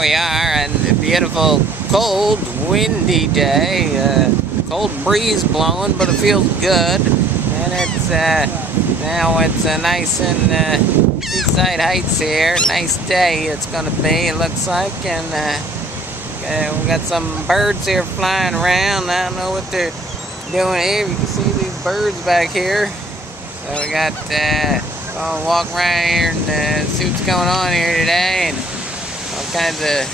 we are on a beautiful, cold, windy day. Cold breeze blowing, but it feels good. And it's now it's nice in Seaside Heights here. Nice day it's gonna be, it looks like. And we got some birds here flying around. I don't know what they're doing here. You can see these birds back here. So we got I'll walk around here and see what's going on here today, and all kinds of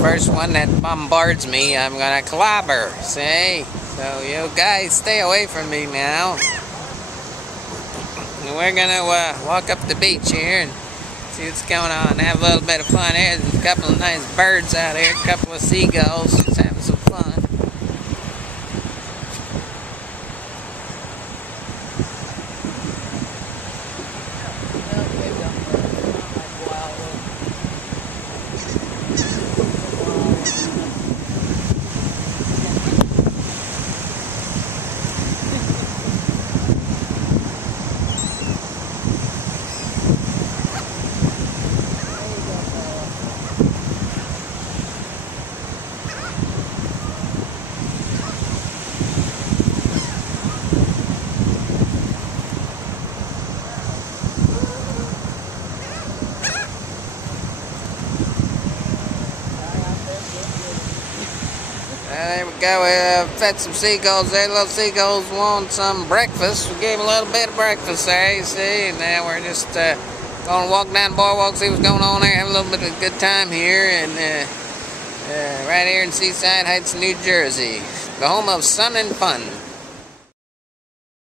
first one that bombards me, I'm gonna clobber, see? So you guys stay away from me now. We're gonna walk up the beach here and see what's going on, have a little bit of fun here. There's a couple of nice birds out here, a couple of seagulls, just having some fun. There we go, we fed some seagulls there. Little seagulls want some breakfast. We gave them a little bit of breakfast there, you see. And now we're just going to walk down the boardwalk, see what's going on there, have a little bit of a good time here. And right here in Seaside Heights, New Jersey, the home of sun and fun.